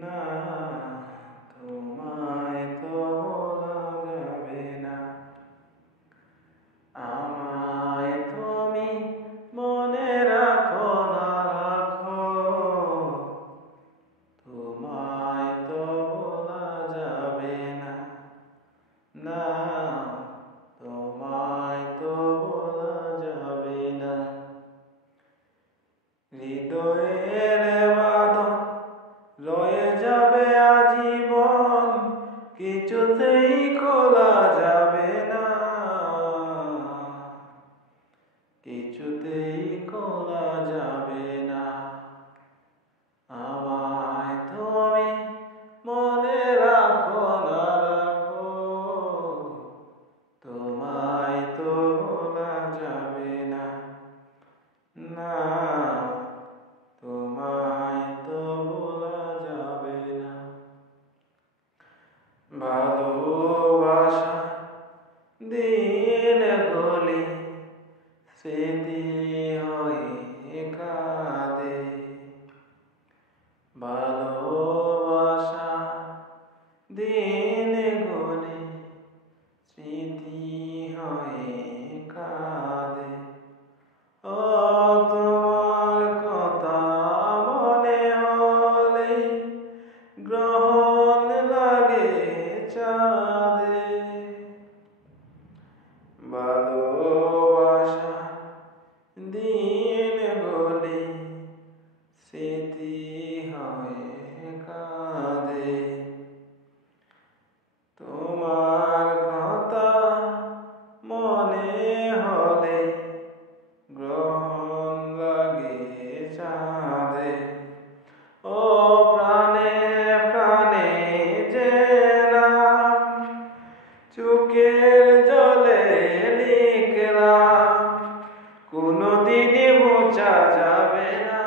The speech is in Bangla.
না, তোমায় তো বলা যাবে না। আমায় তুমি মনে রাখো না রাখো, তোমায় তো বলা যাবে না। না, তোমায় তো বলা যাবে না। হৃদয়ের বাঁধন রয়ে যাবে আজীবন, কিছুতেই খোলা যাবে না, কিছুতেই খোলা যাবে না। আমায় তুমি মনে রাখো না রাখো, তোমায় তো ভোলা যাবে না। না, তোমায় তো ভোলা যাবে না। ভালোবাসা দিনগুলি স্মৃতি হয়ে কাঁদে। ভালোবাসা দিনগুলি স্মৃতি হয়ে কাঁদে। ও তোমার কথা মনে হলে গ্রহণ লাগে চাঁদে। ভালোবাসা দিনগুলি স্মৃতি হয়ে কাঁদে। তোমার কথা মনে হলে গ্রহণ লাগে চাঁদে। ও প্রাণে প্রাণে যে নাম চোখের জলে লিখলাম, কোনদিনই মোছা যাবে না।